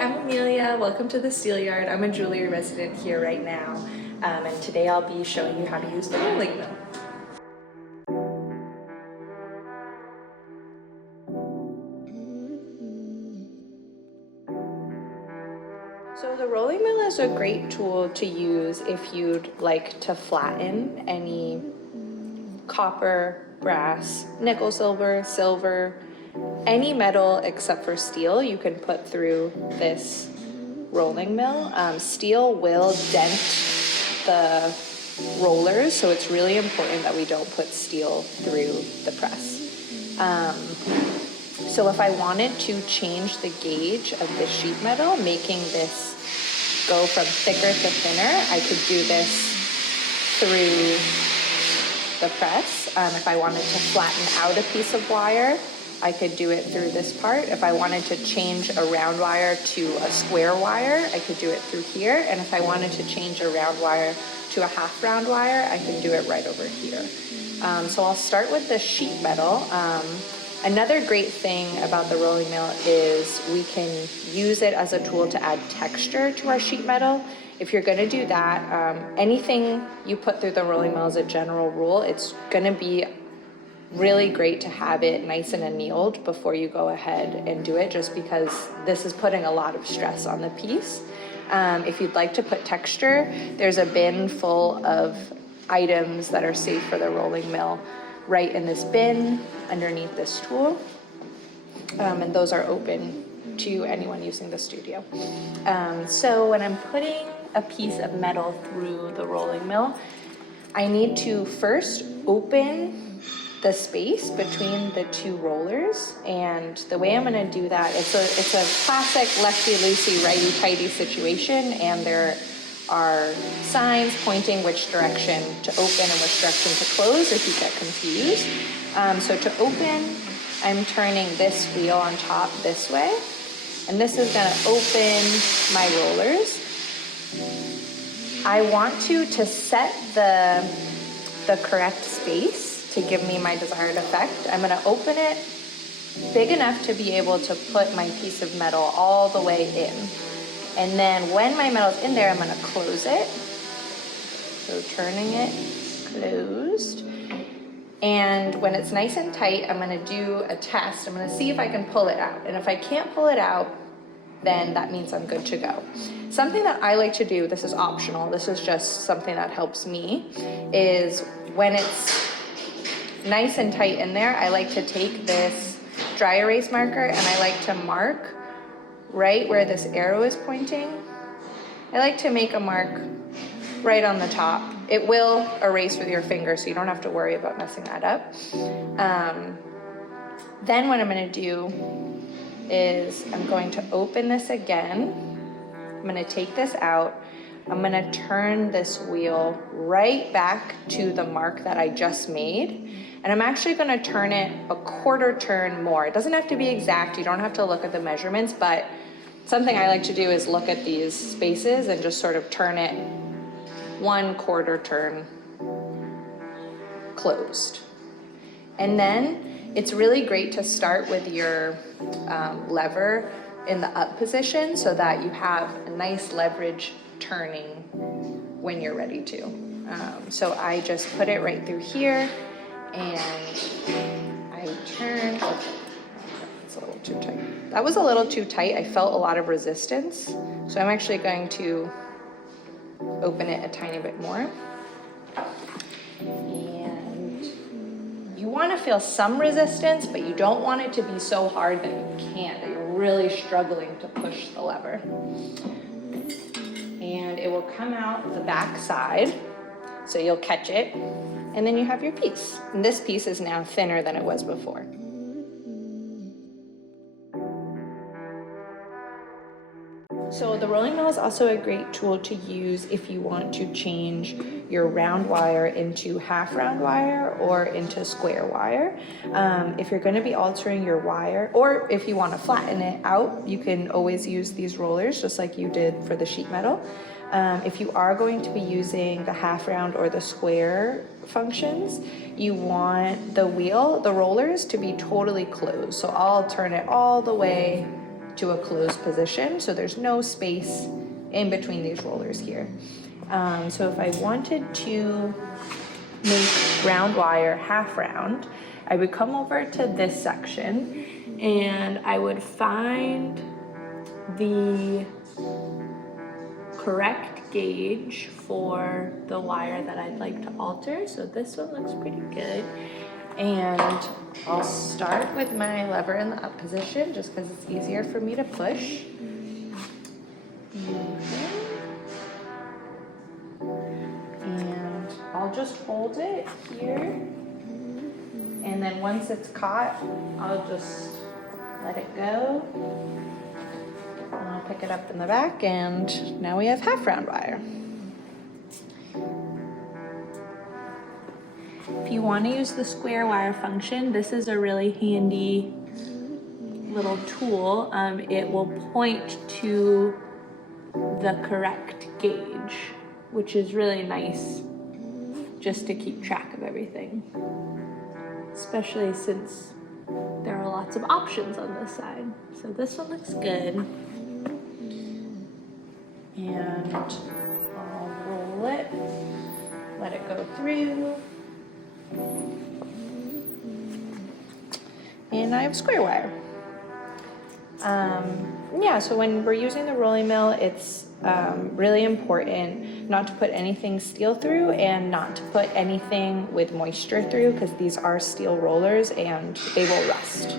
I'm Amelia. Welcome to the Steelyard. I'm a jewelry resident here right now, and today I'll be showing you how to use the rolling mill. So the rolling mill is a great tool to use if you'd like to flatten any copper, brass, nickel, silver, any metal except for steel you can put through this rolling mill. Steel will dent the rollers, so it's really important that we don't put steel through the press. So if I wanted to change the gauge of the sheet metal, making this go from thicker to thinner, I could do this through the press. If I wanted to flatten out a piece of wire, I could do it through this part. If I wanted to change a round wire to a square wire, I could do it through here. And if I wanted to change a round wire to a half round wire, I could do it right over here. So I'll start with the sheet metal. Another great thing about the rolling mill is we can use it as a tool to add texture to our sheet metal. If you're gonna do that, anything you put through the rolling mill as a general rule, it's gonna be really great to have it nice and annealed before you go ahead and do it, just because this is putting a lot of stress on the piece. If you'd like to put texture, there's a bin full of items that are safe for the rolling mill right in this bin underneath this tool, and those are open to anyone using the studio. So when I'm putting a piece of metal through the rolling mill, I need to first open the space between the two rollers, and the way I'm going to do that, it's a classic lefty-loosey, righty-tighty situation, and there are signs pointing which direction to open and which direction to close if you get confused. So to open, I'm turning this wheel on top this way, and this is going to open my rollers. I want to set the correct space to give me my desired effect. I'm going to open it big enough to be able to put my piece of metal all the way in. And then when my metal's in there, I'm going to close it. So turning it closed. And when it's nice and tight, I'm going to do a test. I'm going to see if I can pull it out. And if I can't pull it out, then that means I'm good to go. Something that I like to do, this is optional, this is just something that helps me, is when it's nice and tight in there, I like to take this dry erase marker and I like to mark right where this arrow is pointing. I like to make a mark right on the top. It will erase with your finger, so you don't have to worry about messing that up. Then what I'm gonna do is I'm going to open this again. I'm gonna take this out. I'm gonna turn this wheel right back to the mark that I just made. And I'm actually gonna turn it a quarter turn more. It doesn't have to be exact, you don't have to look at the measurements, but something I like to do is look at these spaces and just sort of turn it 1/4 turn closed. And then it's really great to start with your lever in the up position so that you have a nice leverage turning when you're ready to. So I just put it right through here and I turn. Oh, it's a little too tight. That was a little too tight. I felt a lot of resistance. So I'm actually going to open it a tiny bit more. And you want to feel some resistance, but you don't want it to be so hard that you can't, that you're really struggling to push the lever. And it will come out the back side, so you'll catch it, and then you have your piece. And this piece is now thinner than it was before. So the rolling mill is also a great tool to use if you want to change your round wire into half round wire or into square wire. If you're going to be altering your wire, or if you want to flatten it out, you can always use these rollers just like you did for the sheet metal. If you are going to be using the half round or the square functions, you want the rollers to be totally closed. So I'll turn it all the way to a closed position, so there's no space in between these rollers here. So if I wanted to make ground wire half round, I would come over to this section and I would find the correct gauge for the wire that I'd like to alter. So this one looks pretty good. And I'll start with my lever in the up position just because it's easier for me to push. And I'll just hold it here. And then once it's caught, I'll just let it go. And I'll pick it up in the back, and now we have half round wire. If you want to use the square wire function, this is a really handy little tool. It will point to the correct gauge, which is really nice just to keep track of everything, especially since there are lots of options on this side. So this one looks good. And I'll roll it, let it go through. And I have square wire. Yeah, so when we're using the rolling mill, it's really important not to put anything steel through and not to put anything with moisture through, because these are steel rollers and they will rust.